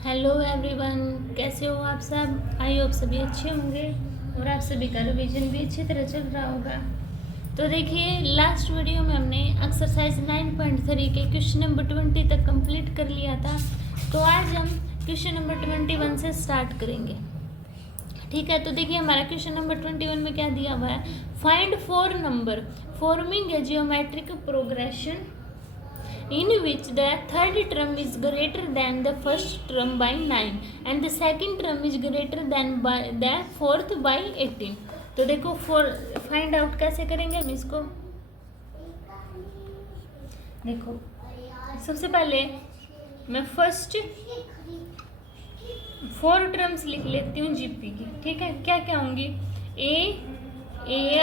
Hello everyone, कैसे हो आप सब। आई होप सभी अच्छे होंगे और आप सभी का रिवीजन भी अच्छी तरह चल रहा होगा। तो देखिए, लास्ट वीडियो में हमने एक्सरसाइज 9.3 के क्वेश्चन नंबर 20 तक कंप्लीट कर लिया था। तो आज हम क्वेश्चन नंबर 21 से स्टार्ट करेंगे। ठीक है, तो देखिए हमारा क्वेश्चन नंबर 21 में क्या दिया हुआ है। Find 4 number forming a geometric progression in which the third term is greater than the first term by 9 and the second term is greater than by the fourth by 18। तो देखो find out कैसे करेंगे हम इसको। देखो सबसे पहले मैं फर्स्ट 4 टर्म्स लिख लेती हूँ जीपी की। ठीक है, क्या क्या होंगी। ए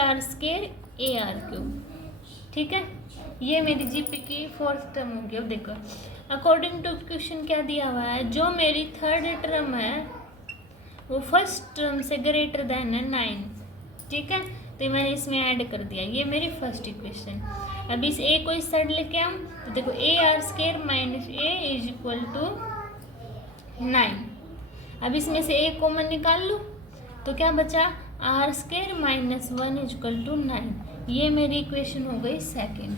R square A R cube. ठीक है, ये मेरी जीपी की 4th टर्म होगी। अब देखो अकॉर्डिंग टू क्वेश्चन क्या दिया हुआ है, जो मेरी 3rd टर्म है वो फर्स्ट टर्म से ग्रेटर देन है 9। ठीक है, तो मैंने इसमें ऐड कर दिया, ये मेरी फर्स्ट इक्वेशन। अब इस ए को इस साइड लेके आऊँ तो देखो A R square minus A is equal to 9। अब इसमें से ए कॉमन निकाल लूँ तो क्या बचा, R square minus 1 is equal to 9। ये मेरी इक्वेशन हो गई सेकेंड।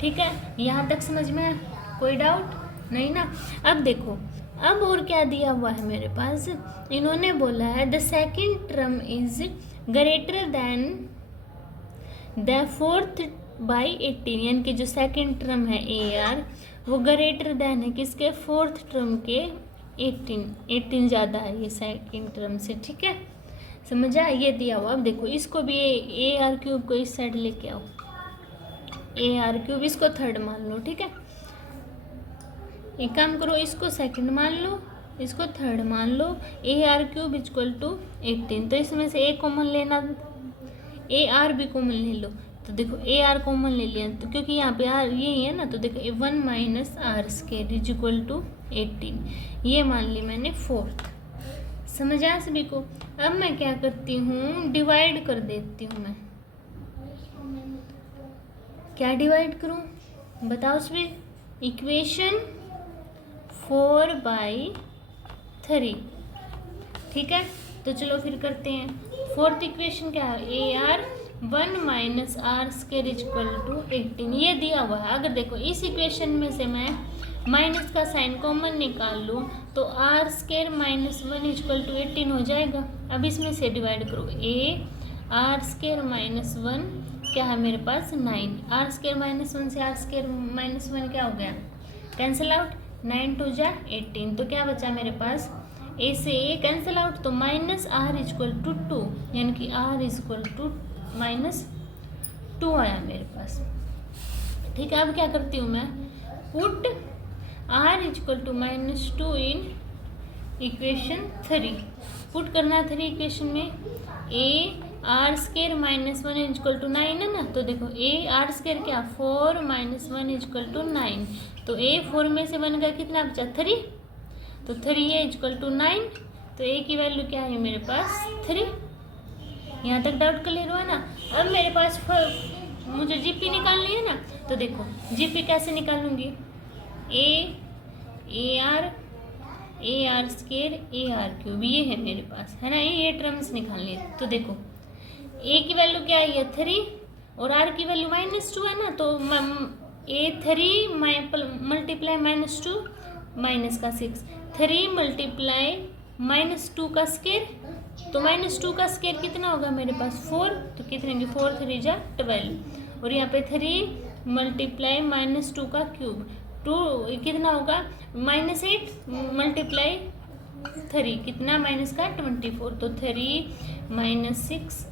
ठीक है, यहाँ तक समझ में कोई डाउट नहीं ना। अब देखो, अब और क्या दिया हुआ है मेरे पास। इन्होंने बोला है the second term is greater than the fourth by 18, यानी कि जो सेकेंड टर्म है ए आर वो ग्रेटर देन है किसके, फोर्थ टर्म के 18 ज़्यादा है ये सेकेंड टर्म से। ठीक है, समझा, ये दिया हुआ। अब देखो इसको भी ए आर क्यूब को इस साइड लेके आओ, ए आर क्यूब इसको थर्ड मान लो। ठीक है, एक काम करो, इसको सेकंड मान लो, इसको थर्ड मान लो। A R cube equal to 18, तो इसमें से ए कॉमन लेना, ए आर भी कॉमन ले लो। तो देखो ए आर कॉमन ले लिया तो क्योंकि यहाँ पे आर यही है ना, तो देखो 1 minus R square is equal to 18, ये मान ली मैंने 4th। समझ आया सभी को। अब मैं क्या करती हूँ, डिवाइड कर देती हूँ। मैं क्या डिवाइड करूँ बताओ उसमें, इक्वेशन 4/3। ठीक है, तो चलो फिर करते हैं। 4th इक्वेशन क्या है, A R 1 minus R square is equal to 18, ये दिया हुआ है। अगर देखो इस इक्वेशन में से मैं माइनस का साइन कॉमन निकाल लूँ तो R square minus 1 is equal to 18 हो जाएगा। अब इसमें से डिवाइड करो, ए आर स्केयर माइनस 1 क्या है मेरे पास 9, आर स्केयर माइनस 1 से आर स्केयर माइनस 1 क्या हो गया, कैंसिल आउट, 9 2 जा 18, तो क्या बचा मेरे पास, ए से ए कैंसिल आउट, तो माइनस आर इक्वल टू 2, यानी कि आर इक्वल टू माइनस 2 आया मेरे पास। ठीक है, अब क्या करती हूँ मैं, put R equal to minus 2 in equation 3। Put करना 3 इक्वेशन में, A R square minus 1 equal to 9 है ना, तो देखो ए आर स्केयर क्या 4 माइनस 1 इक्वल टू 9, तो ए 4 में से बन गया कितना बचा 3, तो 3 ए इक्वल टू 9, तो ए की वैल्यू क्या है मेरे पास 3। यहाँ तक डाउट क्लियर हुआ ना। अब मेरे पास मुझे जीपी निकालनी है ना, तो देखो जीपी कैसे निकालूंगी, A R square A R cube, ये है मेरे पास है ना, ये टर्म्स निकालनी है। तो देखो ए की वैल्यू क्या है 3 और आर की वैल्यू -2 है ना, तो ए 3 मल्टीप्लाई -2 माइनस का 6, 3 मल्टीप्लाई -2 का स्केयर, तो -2 का स्केयर कितना होगा मेरे पास 4, तो कितने होंगे 4 3 जा 12, और यहाँ पे 3 मल्टीप्लाई -2 का क्यूब 2 कितना होगा -8 मल्टीप्लाई 3 कितना माइनस का 24, तो 3 - 6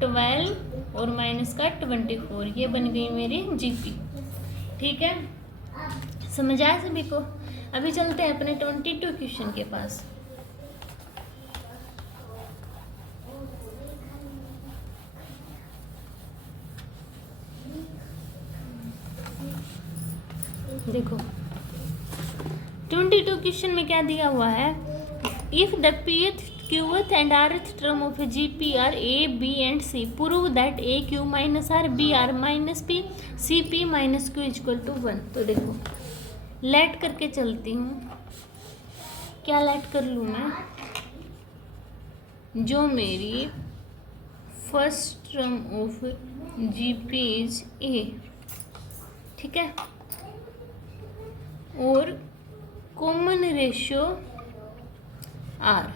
12 और माइनस का 24, ये बन गई मेरी जीपी। ठीक है, समझ आया सभी को। अभी चलते हैं अपने 22 क्वेश्चन के पास। देखो 22 क्वेश्चन में क्या दिया हुआ है, if the pth qth and rth term of a GP are a b and c, prove that a q minus r b r minus p c p minus q is equal to 1। तो देखो late करके चलती हूँ। क्या late कर लूँ मैं? जो मेरी first term of GP is a, ठीक है, और कॉमन रेशियो आर।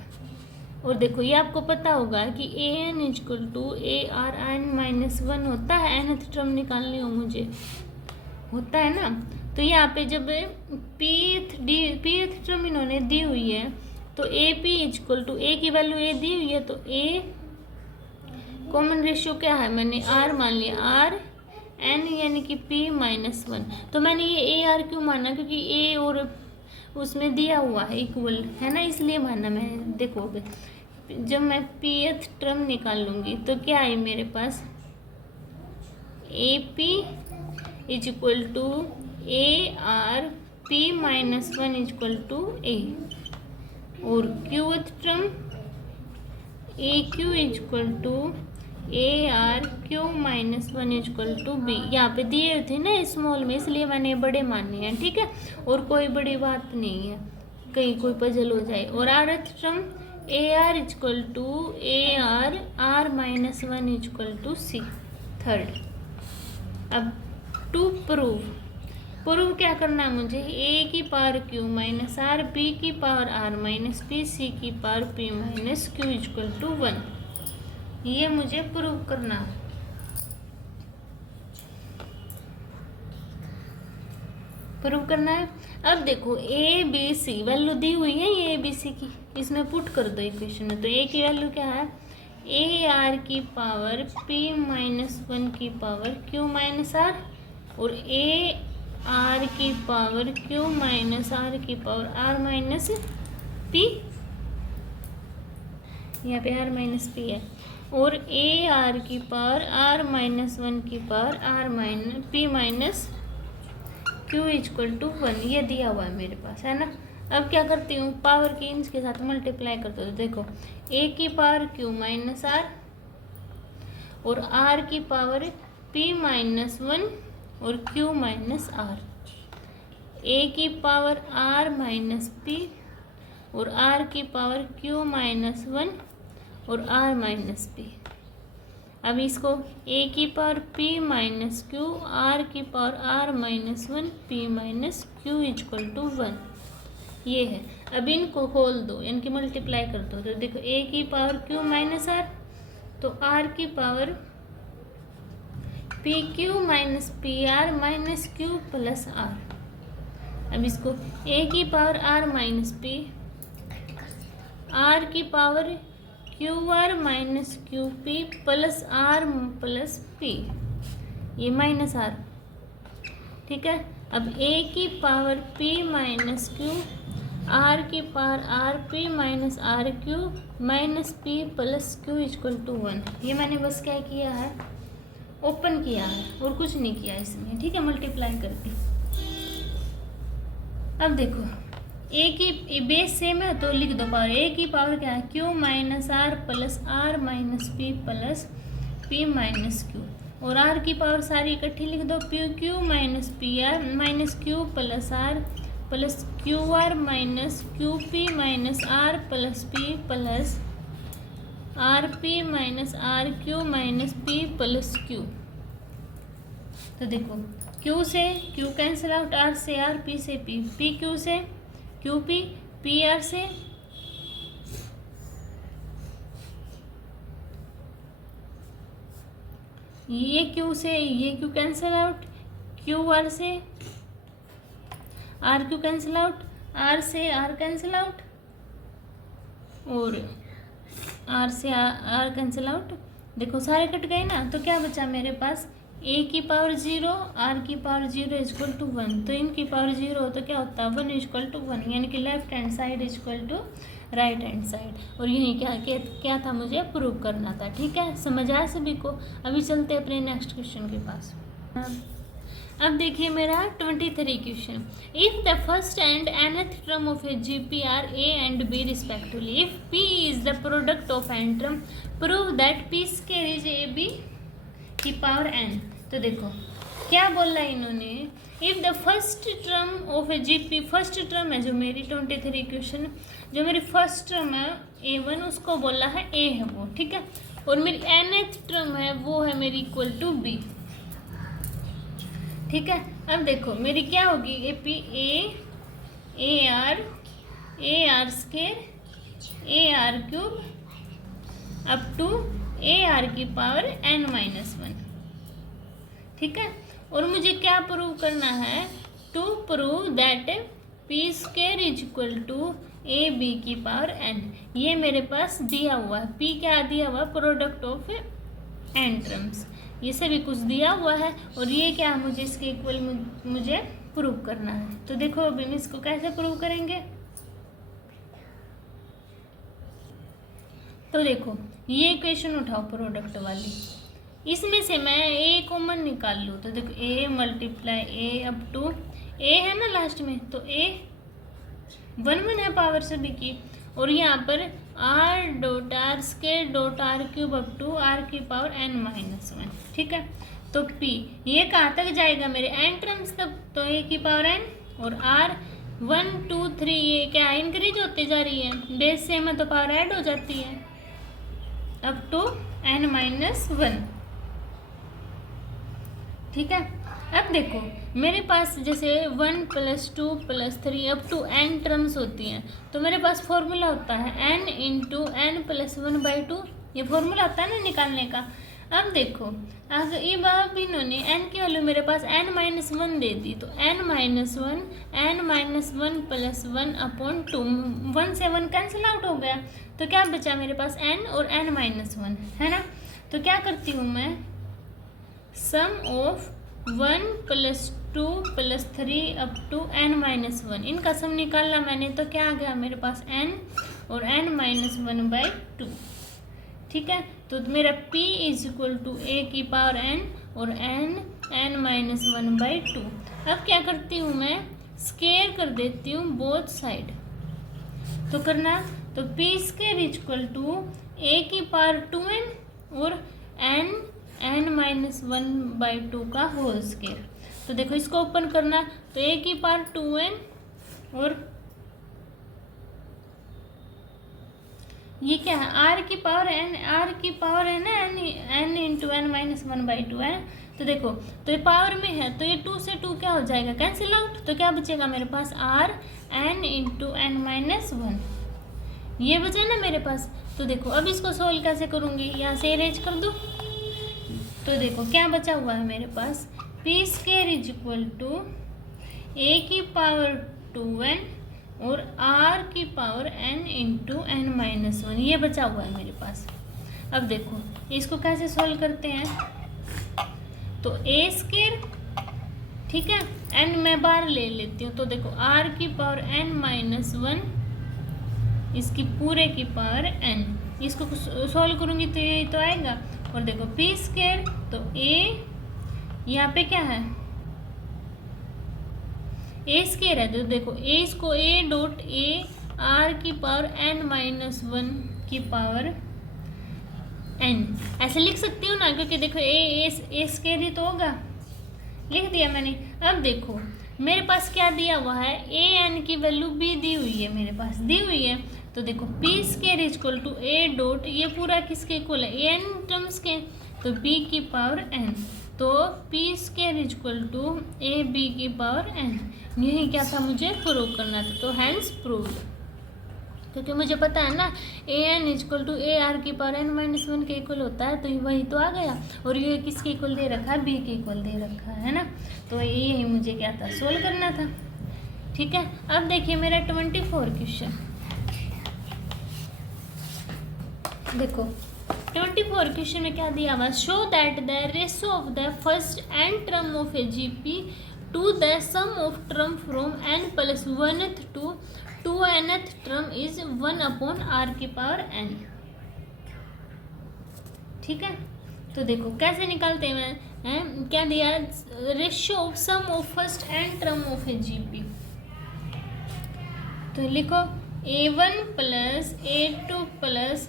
और देखो ये आपको पता होगा कि A N is equal to A R N minus one होता है। nth टर्म निकालनी हो मुझे, होता है ना। तो यहाँ पे जब पीथ टर्म इन्होंने दी हुई है तो ए पी इजक्वल टू ए की वैल्यू ए दी हुई है, तो ए कॉमन रेशियो क्या है, मैंने आर मान लिया, आर एन यानी कि पी माइनस वन। तो मैंने ये ए आर क्यों माना, क्योंकि ए और उसमें दिया हुआ है इक्वल है ना, इसलिए माना मैं। देखो जब मैं पीथ टर्म निकाल लूँगी तो क्या है मेरे पास, A P is equal to A R P minus one is equal to A, और qth term A Q is equal to A R Q minus one is equal to B. यहाँ पे दिए थे ना स्मॉल में, इसलिए मैंने बड़े माने हैं, ठीक है। और कोई बड़ी बात नहीं है, कहीं कोई पजल हो जाए। और rth term A R is equal to A R R minus one is equal to C third. अब टू प्रूव क्या करना है मुझे, ए की power Q minus R, B की power R minus P, C की power P minus Q is equal to one. ये मुझे प्रूव करना है। प्रूव करना है। अब देखो ए बी सी वैल्यू दी हुई है, ये ए बी सी की, इसमें पुट कर दो इक्वेशन में। तो ए की वैल्यू क्या है, ए आर की पावर पी माइनस वन की पावर क्यू माइनस आर, और ए आर की पावर क्यू माइनस आर की पावर आर माइनस पी, यहाँ पे आर माइनस पी है, और ए आर की पावर आर माइनस वन की power R minus P minus Q is equal to one. ये दिया हुआ है मेरे पास, है ना। अब क्या करती हूँ, पावर की इंच के साथ मल्टीप्लाई करते हो। तो देखो ए की पावर क्यू माइनस आर और आर की पावर पी माइनस वन और क्यू माइनस आर, ए की पावर आर माइनस पी और आर की पावर क्यू माइनस वन और आर माइनस पी। अब इसको ए की power P minus Q, R की power R minus one, P minus Q is equal to one, ये है। अब इनको खोल दो, इनकी मल्टीप्लाई कर दो। तो देखो ए की पावर क्यू माइनस आर, तो आर की power P Q minus P R minus Q plus R. अब इसको ए की power R minus P, R की power Q R minus Q P plus R plus P, ये minus R, ठीक है। अब ए की power P minus Q, R की power R P minus R Q minus P plus Q is equal to one. ये मैंने बस क्या किया है, ओपन किया है और कुछ नहीं किया इसमें, ठीक है, मल्टीप्लाई करके। अब देखो ए की बेस सेम है तो लिख दो पावर। ए की पावर क्या है, Q minus R plus R minus P minus Q, और आर की पावर सारी इकट्ठी लिख दो, P Q minus P R minus Q plus R plus Q R minus Q P minus R plus P plus R P minus R Q minus P plus Q. तो देखो Q से Q cancel out, R से R, P से P Q से Q P R से, ये Q से ये Q cancel out, Q R से R Q cancel out, R से आर कैंसिल आउट और आर से आर कैंसिल आउट। देखो सारे कट गए ना, तो क्या बचा मेरे पास, ए की पावर जीरो, आर की power zero is equal to one. तो इनकी पावर जीरो हो तो क्या होता है, वन इजक्वल टू वन, यानी कि left hand side is equal to right hand side. और यही क्या था, मुझे प्रूव करना था, ठीक है। समझ आया सभी को। अभी चलते अपने नेक्स्ट क्वेश्चन के पास। अब देखिए मेरा 23 question. If the first and nth term of a GP are A and B respectively, if P is the product of n term, prove that P square is A B की power n। तो देखो क्या बोला इन्होंने, if the first term of a GP, first term है जो मेरी 23 question, जो मेरी फर्स्ट टर्म है A1 उसको बोला है A है वो, ठीक है, और मेरी nth टर्म है वो है मेरी इक्वल टू B, ठीक है। अब देखो मेरी क्या होगी, AP AR square AR cube up to AR की पावर n-1, ठीक है। और मुझे क्या प्रूव करना है, to prove that P square is equal to AB की पावर n। ये मेरे पास दिया हुआ है, P क्या दिया हुआ, प्रोडक्ट ऑफ n टर्म्स, ये सभी कुछ दिया हुआ है, और ये क्या मुझे इसके इक्वल मुझे प्रूव करना है। तो देखो अभी हम इसको कैसे प्रूव करेंगे, तो देखो ये इक्वेशन उठाओ प्रोडक्ट वाली, इसमें से मैं A कॉमन निकाल लूँ, तो देखो A multiply A up to A है ना लास्ट में, तो A 1 है पावर सभी की, और यहाँ पर R dot R square dot R cube up to R की पावर n-1, ठीक है। तो P ये कहाँ तक जाएगा, मेरे n टर्म्स तक, तो A की पावर n, और R 1 2 3 ये क्या इंक्रीज होती जा रही है, बेस सेम है तो पावर ऐड हो जाती है अप टू n-1, ठीक है। अब देखो मेरे पास जैसे 1 + 2 + 3 अप टू n टर्म्स होती हैं, तो मेरे पास फॉर्मूला होता है n इंटू n + 1/2, ये फॉर्मूला होता है ना निकालने का। अब देखो अब इन्होंने n की वैल्यू मेरे पास n-1 दे दी, तो n-1 + 1/2, 1 से 1 कैंसिल आउट हो गया, तो क्या बचा मेरे पास n और n-1, है ना। तो क्या करती हूँ मैं, सम ऑफ 1 + 2 + 3 अप टू n-1, इनका सम निकाला मैंने, तो क्या आ गया मेरे पास n और n-1/2, ठीक है। तो मेरा P is equal to A की पावर n और n-1/2। अब क्या करती हूँ मैं, स्केयर कर देती हूँ बोथ साइड, तो करना, तो P square is equal to A की पावर 2n और n-1/2 का होल स्केयर। तो देखो इसको ओपन करना, तो A की पावर 2n और ये क्या है, R की पावर है ना, n इंटू n-1/2 है। तो देखो तो ये पावर में है, तो ये 2 से 2 क्या हो जाएगा, कैंसिल आउट, तो क्या बचेगा मेरे पास R n इंटू n-1, ये बचा ना मेरे पास। तो देखो अब इसको सोल्व कैसे करूँगी, यहाँ से अरेंज कर दूँ, तो देखो क्या बचा हुआ है मेरे पास, P square is equal to A की पावर 2n और R की पावर n इंटू n-1, ये बचा हुआ है मेरे पास। अब देखो इसको कैसे सॉल्व करते हैं, तो A स्केयर, ठीक है, n मैं बाहर ले लेती हूँ, तो देखो R की पावर n-1 इसकी पूरे की पावर n, इसको सॉल्व करूँगी तो यही तो आएगा। और देखो P स्केयर, तो A यहाँ पे क्या है, A स्केयर है, तो देखो A इसको A डॉट A R की पावर n-1 की पावर n ऐसे लिख सकती हूँ ना, क्योंकि देखो A स्केयर ही तो होगा, लिख दिया मैंने। अब देखो मेरे पास क्या दिया हुआ है, A n की वैल्यू B दी हुई है, मेरे पास दी हुई है, तो देखो P square is equal to A dot, ये पूरा किसके इक्वल है, n टर्म्स के, तो B की पावर n, तो P square is equal to AB की पावर n, यही क्या था मुझे प्रूव करना था, तो हैंस प्रूव्ड, क्योंकि मुझे पता है ना an is equal to AR की पावर n-1 के इक्वल होता है, तो वही तो आ गया, और ये किसके इक्वल दे रखा है, B के इक्वल दे रखा है ना, तो यही मुझे क्या था, सोल्व करना था, ठीक है। अब देखिए मेरा 24 क्वेश्चन, देखो 24 क्वेश्चन में क्या दिया हुआ, show that the ratio of the first n term of a GP to the sum of term from n + 1th to 2nth term is 1/r की पावर n, ठीक है। तो देखो कैसे निकालते हैं, क्या दिया, ratio of sum of first n term of a GP, तो लिखो A1 + A2 +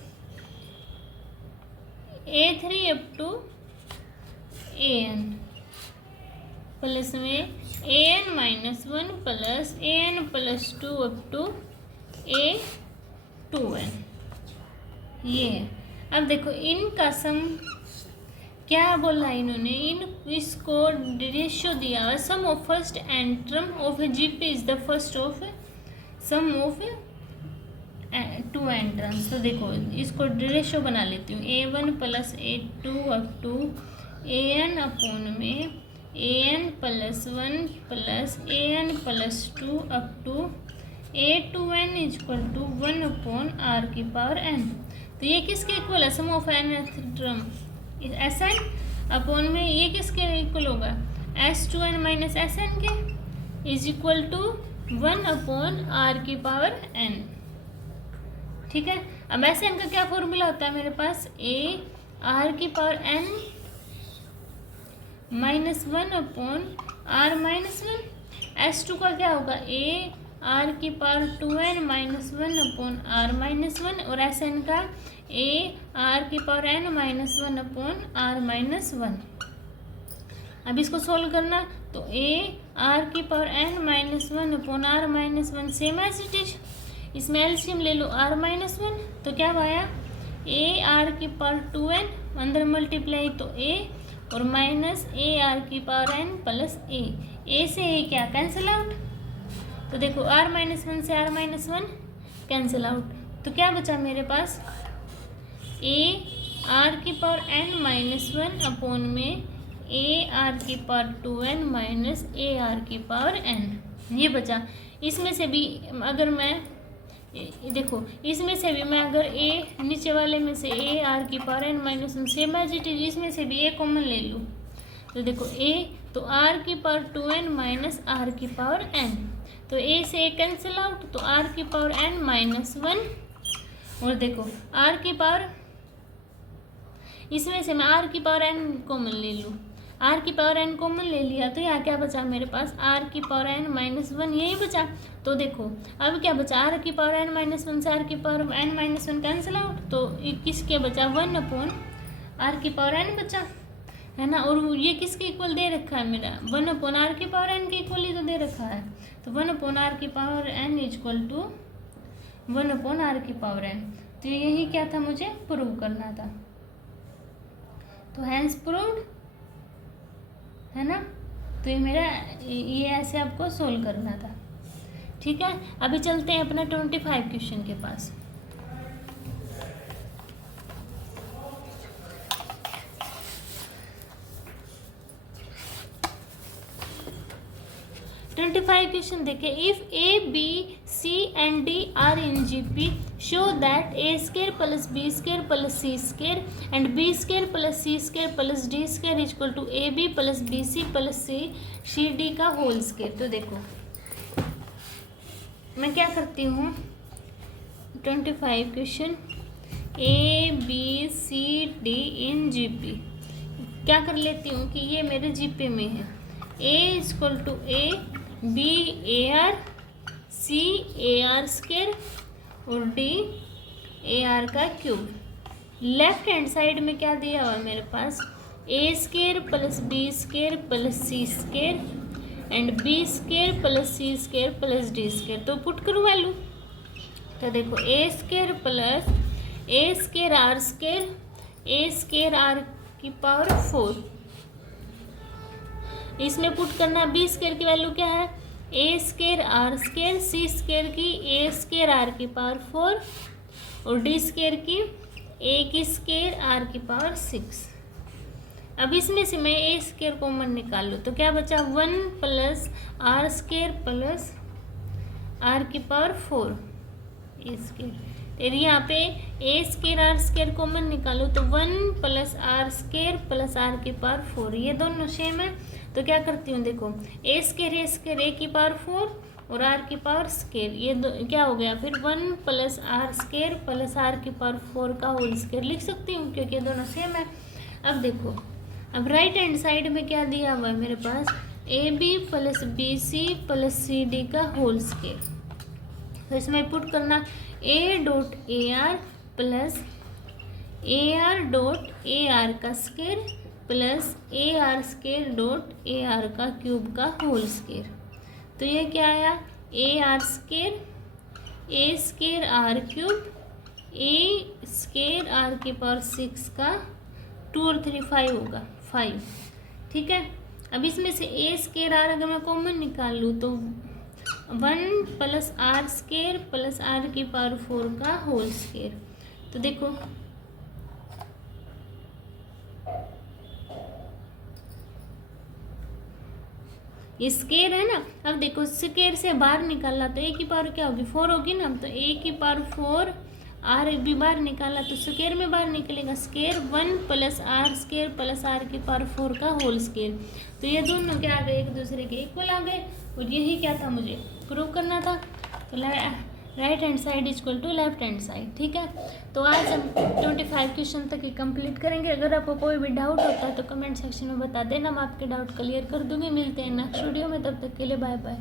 A3 up to AN, plus में an-1 plus an+2 up to a2n, ये है। अब देखो इनका सम क्या बोला इन्होंने, इसको रेशियो दिया हुआ sum of first n term of GP is the first of sum of two n terms. तो देखो इसको रेशियो बना लेती हूँ, a1 plus a2 up to an upon में an+1 plus an+2 up to a2n equal to 1 upon r⁴n। तो ये किसके इक्वल है, sum of n term Sn upon में ये किसके इक्वल होगा, S2n माइनस Sn के is equal to 1 upon r⁴n। ठीक है। अब Sn का क्या फॉर्मूला होता है मेरे पास, a r⁴n -1 upon r-1। S2 का क्या होगा, a r⁴2n -1 अपॉन r-1 और Sn का a r⁴n -1 अपॉन r-1। अब इसको सोल्व करना तो a r⁴n -1 upon r-1 same as it is, इसमें एलसीएम ले लो r-1 तो क्या आया a r⁴2n अंदर मल्टीप्लाई तो a और minus a r⁴n plus a से a क्या कैंसिल आउट, तो देखो r-1 से r-1 कैंसिल आउट, तो क्या बचा मेरे पास a r⁴n -1 अपॉन में a r⁴2n minus a r⁴n, ये बचा। इसमें से भी अगर मैं देखो इसमें से भी मैं अगर a नीचे वाले में से a r⁴n -1 same as it is, इसमें से भी a कॉमन ले लूँ तो देखो a तो r⁴2n माइनस r⁴n, तो a से a कैंसिल आउट तो r⁴n -1 और देखो इसमें से मैं r⁴n कॉमन ले लूँ, r⁴n कॉमन ले लिया तो यहाँ क्या बचा मेरे पास r⁴n -1 यही बचा। तो देखो अब क्या बचा, r⁴n -1 से r⁴n -1 कैंसिल आउट तो किसके बचा 1 अपॉन r⁴n बचा है ना, और ये किसके इक्वल दे रखा है मेरा 1 अपॉन r⁴n के इक्वल ही तो दे रखा है, तो 1 upon r⁴n equal to 1 upon r⁴n, तो यही क्या था मुझे प्रूव करना था, तो हैंस प्रूव्ड है ना। तो ये मेरा ये ऐसे आपको सोल्व करना था। ठीक है, अभी चलते हैं अपना 25 क्वेश्चन के पास। क्वेश्चन देखिए, if A B C and D are in GP show that A square plus B square plus C square and B square plus C square plus D square equal to A B plus B C plus C D का whole square. तो देखो मैं क्या करती हूँ 25 question A B C D in GP क्या कर लेती हूँ कि ये मेरे जीपी में है, A equal to A B A R C A R square और डी ए आर का क्यूब। लेफ्ट हैंड साइड में क्या दिया हुआ है मेरे पास A square plus B square plus C square and B square plus C square plus D square. तो पुट करूँ वैल्यू, तो देखो A square plus A square R की पावर 4, इसमें पुट करना बी स्क्वायर की वैल्यू क्या है A square R square C square की ए स्क्वायर आर की पावर 4 और डी स्क्वायर की ए की स्क्वायर आर की पावर 6। अब इसमें से मैं ए स्क्वायर कॉमन निकाल लूँ तो क्या बचा 1 plus R square plus R की पावर 4 ए स्क्वायर। फिर यहाँ पे A square R square common निकालो तो 1 plus R square plus R की पावर 4, ये दोनों सेम है। तो क्या करती हूँ देखो ए स्क्वायर ए की पावर 4 और आर की पावर स्क्वायर, ये क्या हो गया फिर 1 plus R square plus R की पावर 4 का होल स्क्वायर लिख सकती हूँ क्योंकि ये दोनों सेम है। अब देखो अब राइट हैंड साइड में क्या दिया हुआ है मेरे पास A B plus B C plus C D का होल स्क्वायर। तो इसमें पुट करना A dot A R plus A R dot A R का square plus A R square dot A R का क्यूब का होल स्केयर। तो ये क्या आया, A R square R cube A square R के पावर 6 का 2 और 3 5 होगा 5। ठीक है, अब इसमें से ए स्केयर आर अगर मैं कॉमन निकाल लूँ तो 1 plus R square plus R की पावर 4 का होल स्केयर। तो देखो ये स्केयर है ना, अब देखो स्केयर से बाहर निकाला तो ए की पावर क्या होगी 4 होगी ना, तो ए की पावर 4 आर भी बाहर निकाला तो स्केयर में बाहर निकलेगा square 1 plus R square plus R की पावर 4 का होल स्केयर। तो ये दोनों क्या आ गए, एक दूसरे के इक्वल आ गए, और यही क्या था मुझे प्रूव करना था। तो right hand side is equal to left hand side. ठीक है, तो आज हम 25 क्वेश्चन तक ही कंप्लीट करेंगे। अगर आपको कोई भी डाउट होता है तो कमेंट सेक्शन में बता देना, मैं आपके डाउट क्लियर कर दूंगी। मिलते हैं नेक्स्ट वीडियो में, तब तक के लिए बाय बाय।